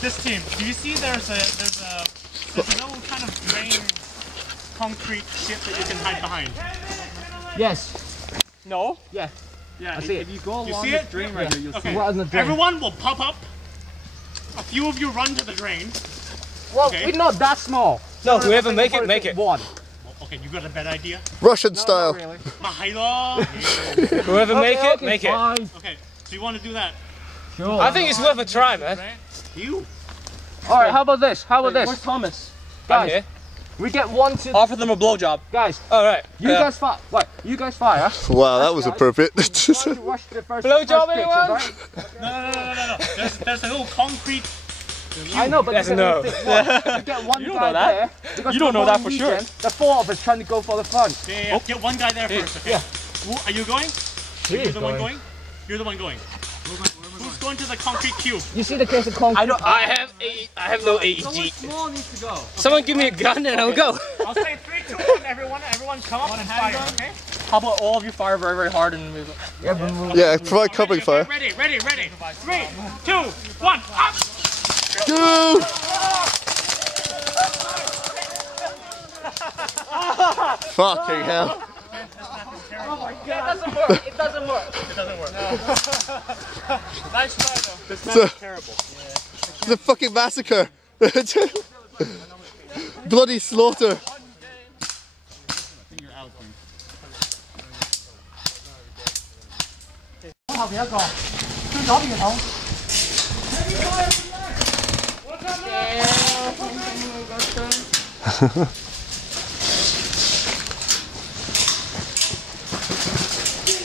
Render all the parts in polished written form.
This team, do you see there's an old kind of drain concrete shit that you can hide behind? Yes. No? Yeah. Yeah, I see it. If you go along the drain right here, you'll see it. On the drain. Everyone will pop up. A few of you run to the drain. Well, we're not that small. No, whoever make it, make it. One. Okay, you got a better idea? Russian style. Really. Whoever make it, make it. Okay, so you want to do that? Sure. I think it's worth a try, man. You? Alright, how about this? How about this? Where's Thomas? Guys, here. we get one to... Offer them a blowjob. Guys, alright. You guys fire. What? You guys fire. Wow, that was appropriate. Blowjob, anyone? Right? No. There's a little concrete... I know, but that's a no. You get one you don't guy know that. there. You don't know that for sure. The four of us trying to go for the front. Yeah. Get one guy there first, okay? Yeah. Are you going? You're the one going? You're the one going. Who's going to the concrete cube? You see the case of concrete? I have no AEG. Someone small needs to go. Someone give me a gun and I'll go. I'll say 3, 2, 1, everyone come up and fire, okay? How about all of you fire very, very hard and move? Yeah, provide covering fire. Ready. 3, 2, 1, up! Go! Fucking hell. Oh my god. It doesn't work. Nice try though. This man is terrible. It's a fucking massacre. Bloody slaughter.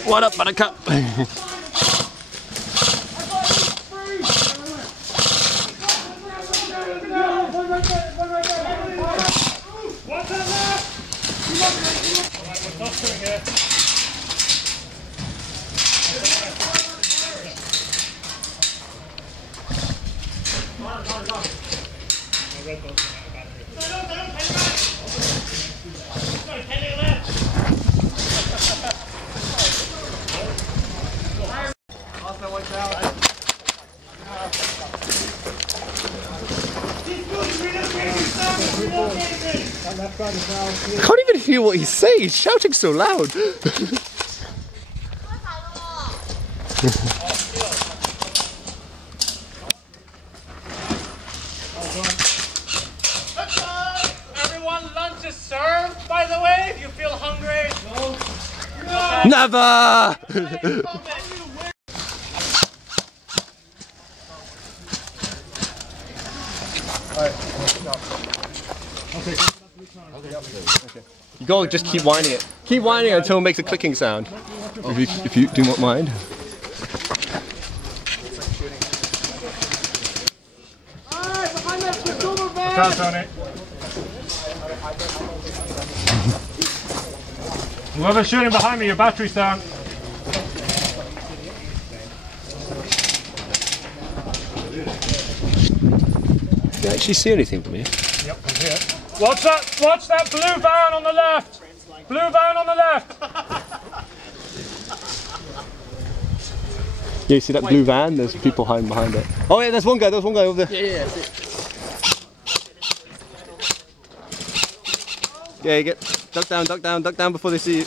What up, buttercup? I can't even hear what he's saying, he's shouting so loud. Everyone, lunch is served, by the way, if you feel hungry. No. Never! You gotta just keep winding it. Keep winding it until it makes a clicking sound. If you do not mind. Watch on it. Whoever's shooting behind me, your battery's down. Can you actually see anything from here? Yep, I'm here. Watch that blue van on the left! Blue van on the left! Yeah, you see that blue van? There's people hiding behind it. Oh yeah, there's one guy over there. Yeah. Yeah, you get duck down before they see you.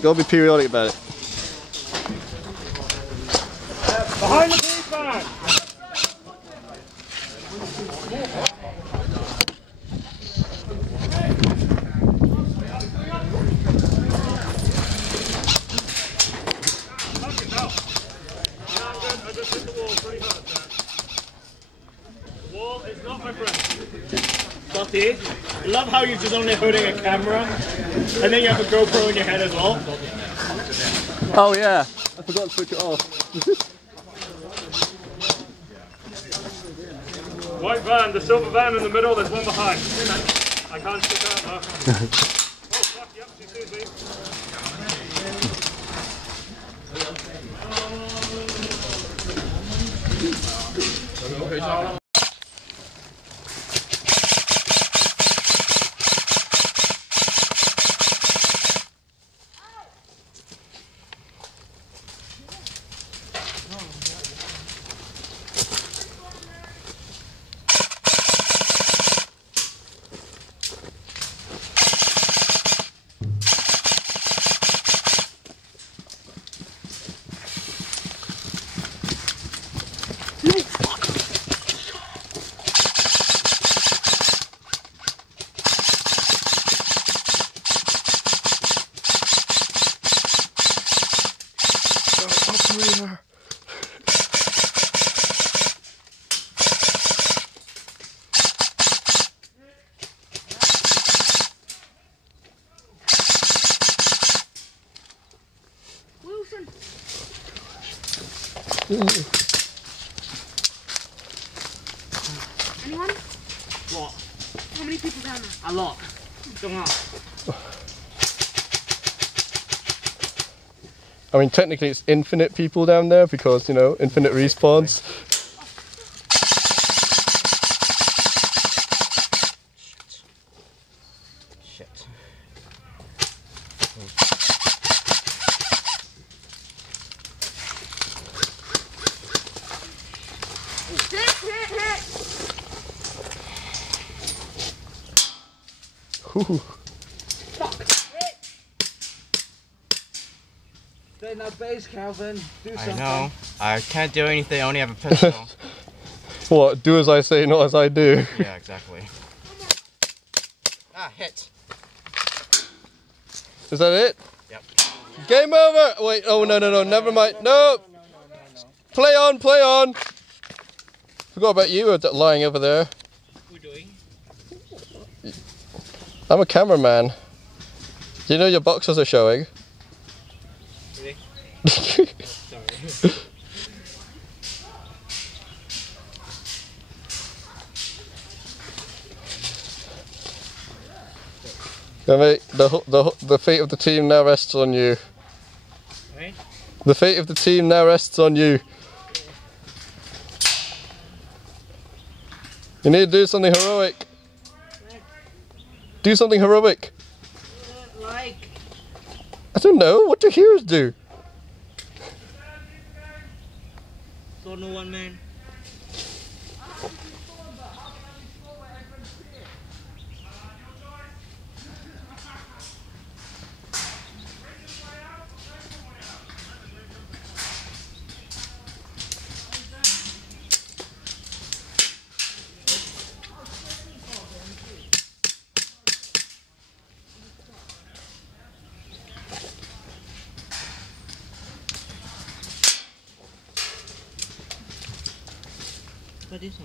Gotta be periodic about it. Behind the blue van! I love how you're just only holding a camera and then you have a GoPro in your head as well. Oh yeah, I forgot to switch it off. White van, the silver van in the middle, there's one behind. I can't stick out now. Oh fuck, yep, she sees me. Anyone? What? How many people down there? A lot. Come on. I mean, technically it's infinite people down there because, you know, infinite respawns. Shit. Hit! Ooh. Stay in that base, Calvin. Do something. I know. I can't do anything. I only have a pistol. What? Do as I say, not as I do. Yeah, exactly. Ah, hit. Is that it? Yep. Game over! Wait, oh no, never mind. No! Play on, play on! Forgot about you lying over there. What are we doing? I'm a cameraman. Do you know your boxers are showing? Really? Sorry. Yeah, mate, the fate of the team now rests on you. Right? The fate of the team now rests on you. You need to do something heroic. Do something heroic. Like. I don't know. What do heroes do? So no one man. What is it?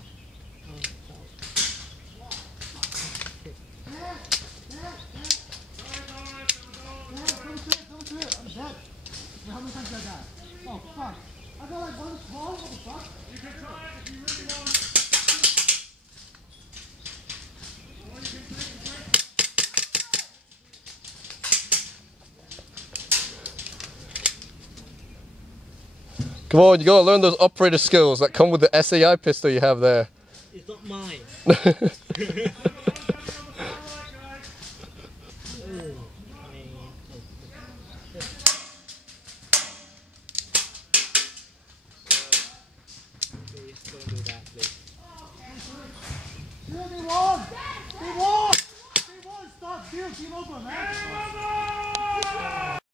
Come on, you gotta learn those operator skills that come with the SAI pistol you have there. It's not mine. Please don't do that, please. They won! They won! They won! Stop! Deal! Team over, man!